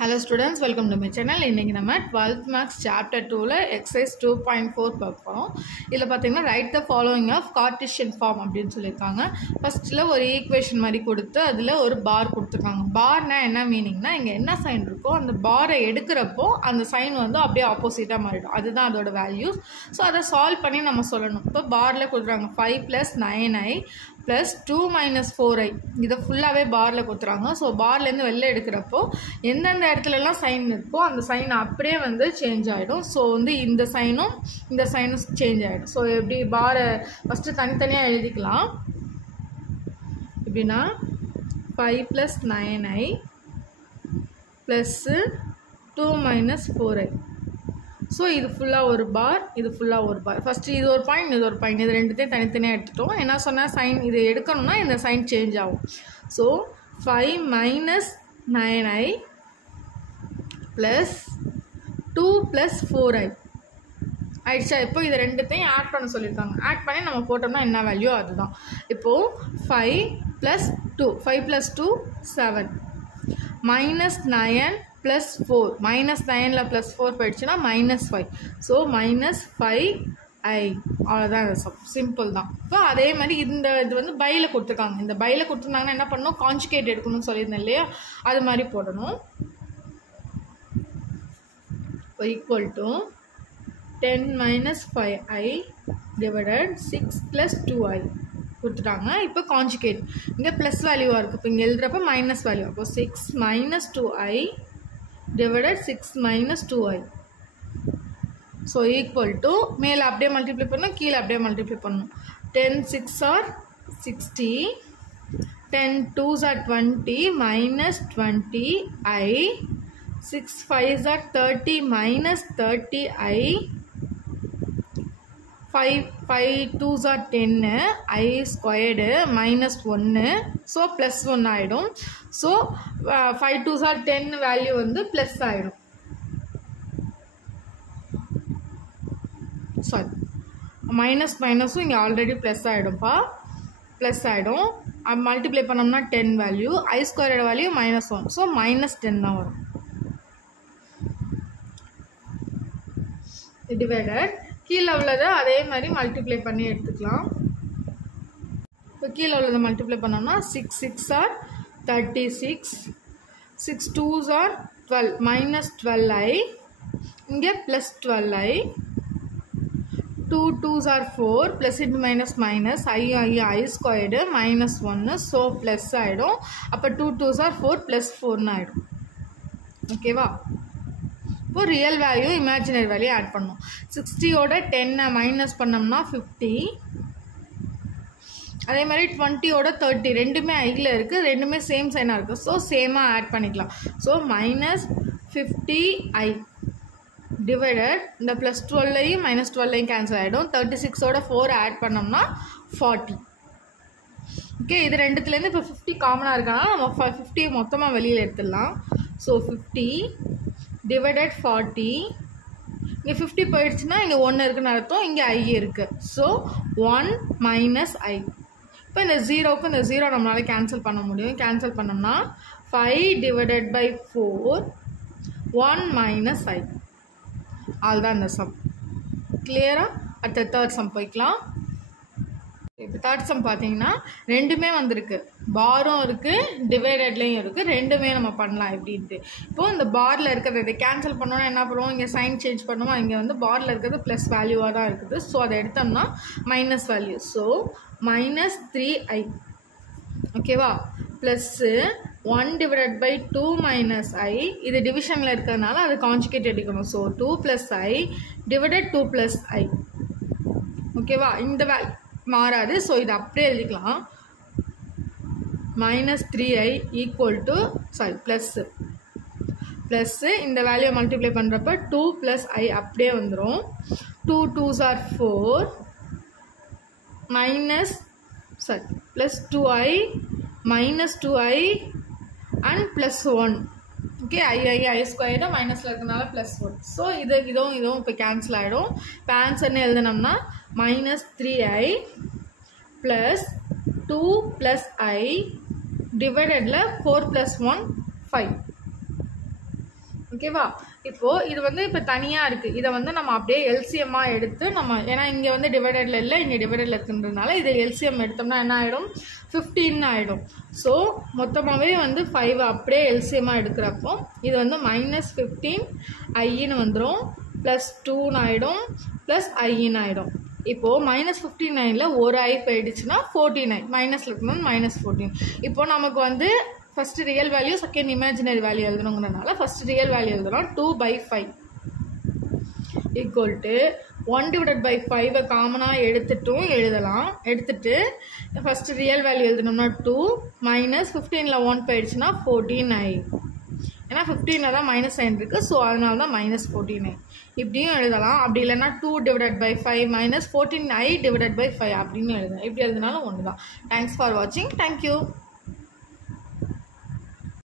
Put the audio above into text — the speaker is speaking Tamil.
Hello students, welcome to my channel. இன்னைக்கு நம்ம 12th Maths Chapter 2ல exercise 2.4 பார்ப்போம். இதில் பார்த்தீங்கன்னா write the following of Cartesian form அப்படின்னு சொல்லியிருக்காங்க. ஃபர்ஸ்ட்டில் ஒரு ஈக்குவேஷன் மாதிரி கொடுத்து அதில் ஒரு பார் கொடுத்துருக்காங்க. பார்னா என்ன மீனிங்னா இங்கே என்ன சைன் இருக்கோ அந்த பாரை எடுக்கிறப்போ அந்த சைன் வந்து அப்படியே ஆப்போசிட்டாக மாறிடும். அதுதான் அதோட வேல்யூஸ். ஸோ அதை சால்வ் பண்ணி நம்ம சொல்லணும். இப்போ பாரில் கொடுத்துருக்காங்க 5 + 9i + 2 - 4i. இதை ஃபுல்லாகவே பாரில் கொடுத்துறாங்க. ஸோ பார்லேருந்து வெளில எடுக்கிறப்போ எந்தெந்த இடத்துலலாம் சைன் இருக்கோ அந்த சைன் அப்படியே வந்து சேஞ்ச் ஆகிடும். ஸோ வந்து இந்த சைனும் சேஞ்ச் ஆகிடும். ஸோ எப்படி பாரை ஃபஸ்ட்டு தனித்தனியாக எழுதிக்கலாம். எப்படின்னா 5 + 9i + 2 - 4i. ஸோ இது ஃபுல்லாக ஒரு பார், இது ஃபுல்லாக ஒரு பார். ஃபஸ்ட்டு இது ஒரு பாயிண்ட், இது ஒரு பாயிண்ட், இது ரெண்டுத்தையும் தனித்தனியாக எடுத்துட்டோம். என்ன சொன்னால் சைன் இது எடுக்கணும்னா இந்த சைன் சேஞ்ச் ஆகும். ஸோ 5 - 9i + 2 + 4i ஆயிடுச்சா. இப்போ இது ரெண்டுத்தையும் ஆட் பண்ண சொல்லியிருக்காங்க. ஆட் பண்ணி நம்ம போட்டோம்னா என்ன வேல்யூ அதுதான். இப்போது 5 + 2, 5 + 2 7 -9 + 4, -9ல் +4 போயிடுச்சுன்னா -5. So -5i. அவ்வளோதான், சிம்பிள் தான். இப்போ அதே மாதிரி இது வந்து பையில் கொடுத்துருக்காங்க. இந்த பையில் கொடுத்துருந்தாங்கன்னா என்ன பண்ணணும், கான்ஜுகேட் எடுக்கணும்னு சொல்லியிருந்தேன் இல்லையா, அது மாதிரி போடணும். ஈக்குவல் டு 10 - 5i / 6 + 2i கொடுத்துட்டாங்க. இப்போ கான்ஜுகேட் இங்கே ப்ளஸ் வேல்யூவாக இருக்குது. இப்போ இங்கே எழுதுறப்ப மைனஸ் வேல்யூ. அப்போ 6 - 2i / 6 - 2i. So equal to மேலே அப்படியே மல்டிப்ளை பண்ணணும், கீழே அப்படியே மல்டிப்ளை பண்ணணும். 10 × 6 = 60, 10 × 2 = 20 -20i, 6 × 5 = 30 -30i, 5 × 2 = 10, i squared -1, so +1 ஆகிடும். ஸோ 5 × 2 = 10 வேல்யூ வந்து ப்ளஸ் ஆகிடும். சாரி, மைனஸும் இங்கே ஆல்ரெடி ப்ளஸ் ஆகிடும்ப்பா, ப்ளஸ் ஆகிடும். மல்டிப்ளை பண்ணோம்னா 10 வேல்யூ, i ஸ்கொயரோட வேல்யூ -1, ஸோ -10 தான் வரும். டிவைடட் கீழே உள்ளதை அதே மாதிரி மல்டிப்ளை பண்ணி எடுத்துக்கலாம். இப்போ கீழே உள்ளதை மல்டிப்ளை பண்ணோம்னா 6 × 6 = 36, 6 × 2 = 12 -12i, இங்கே +12i, 2 × 2 = 4, plus into minus i squared -1, so plus ஆகிடும். அப்போ 2 × 2 = 4, +4 ஆகிடும். ஓகேவா. இப்போ real value imaginary value add பண்ணணும். 60யோட 10 மைனஸ் பண்ணோம்னா 50, அதே மாதிரி 20யோட 30, ரெண்டுமே ஐயில் இருக்குது, ரெண்டுமே சேம் சைனாக இருக்குது. ஸோ சேமாக ஆட் பண்ணிக்கலாம். ஸோ -50i டிவைடட் இந்த +12ஐயும் -12ஐயும் கேன்சல் ஆகிடும். 36ஓட 4 ஆட் பண்ணோம்னா 40. ஓகே, இது ரெண்டுத்துலேருந்து இப்போ 50 காமனாக இருக்கனால நம்ம 50 மொத்தமாக வெளியில் எடுத்துடலாம். ஸோ 50 டிவைடட் 40, இங்கே 50 போயிடுச்சுன்னா இங்கே 1 இருக்குன்னு அர்த்தம், இங்கே i இருக்குது. So 1 - i. இப்போ இந்த 0க்கு இந்த 0 நம்மளால் கேன்சல் பண்ண முடியும். கேன்சல் பண்ணோம்னா 5 / 4 1 - i. அதுதான் இந்த சம். கிளியராக அடுத்த தேர்ட் சம் போய்க்கலாம். இப்போ தேர்ட் சம் பார்த்தீங்கன்னா ரெண்டுமே வந்திருக்கு, பாரும் இருக்குது டிவைடட்லேயும் இருக்குது, ரெண்டுமே நம்ம பண்ணலாம் எப்படின்ட்டு. இப்போது இந்த பாரில் இருக்கிறது இதை கேன்சல் பண்ணோன்னா என்ன பண்ணுவோம், இங்கே சைன் சேஞ்ச் பண்ணுவோம். இங்கே வந்து பாரில் இருக்கிறது ப்ளஸ் வேல்யூவாக தான் இருக்குது. ஸோ அதை எடுத்தோம்னா மைனஸ் வேல்யூ. So -3i. ஓகேவா. ப்ளஸ்ஸு 1 / 2 - i, இது டிவிஷனில் இருக்கிறதுனால அது கான்ஜுகேட் எடுக்கணும். So 2 + i divided 2 + i. ஓகேவா. இந்த மாறாது. ஸோ இது அப்படியே எழுதிக்கலாம். -3i ப்ளஸ்ஸு இந்த வேல்யூவை மல்டிப்ளை பண்ணுறப்ப 2 + i அப்படியே வந்துடும். 2 × 2 = 4 +2i -2i and +1. Okay, i squared மைனஸில் இருக்கிறதுனால +1. ஸோ இதுவும் இப்போ கேன்சல் ஆகிடும். இப்போ ஆன்சர்னு எழுதினோம்னா -3i + 2 + i டிவைடடில் 4 + 1 5. ஓகேவா? இப்போது இது வந்து இப்போ தனியாக இருக்குது. இதை வந்து நம்ம அப்படியே எல்சிஎம்மாக எடுத்து நம்ம, ஏன்னா இங்கே வந்து டிவைடரில் இல்லை, இங்கே டிவைடரில் இருக்குன்றதுனால இதை எல்சிஎம் எடுத்தோம்னா என்ன ஆகிடும்? 15 ஆகிடும். ஸோ மொத்தமாகவே வந்து 5 அப்படியே எல்சிஎம்மாக எடுக்கிறப்போ இது வந்து -15 ஐன்னு வந்துடும், +2 ஆகிடும், +iன்னு ஆகிடும். இப்போது -59ல் ஒரு ஐ போயிடுச்சுன்னா 49, மைனஸில் இருக்கணும் -14. இப்போது நமக்கு வந்து first real value, second imaginary value எழுதணுங்கிறனால ஃபஸ்ட்டு ரியல் வேல்யூ எழுதணும். 2/5 = 1/5 காமனாக எடுத்துட்டும் எழுதலாம். எடுத்துட்டு ஃபஸ்ட்டு ரியல் வேல்யூ எழுதணும்னா 2 -15ல் 1 போயிடுச்சுன்னா 14i. ஏன்னா 15ல் தான் மைனஸ் சைன் இருக்குது, ஸோ அதனால தான் -14i. இப்படியும் எழுதலாம். அப்படி இல்லைன்னா 2/5 -14i/5 அப்படின்னு எழுதலாம். எப்படி எழுதினாலும் ஒன்று தான். தேங்க்ஸ் ஃபார் வாட்சிங். தேங்க்யூ.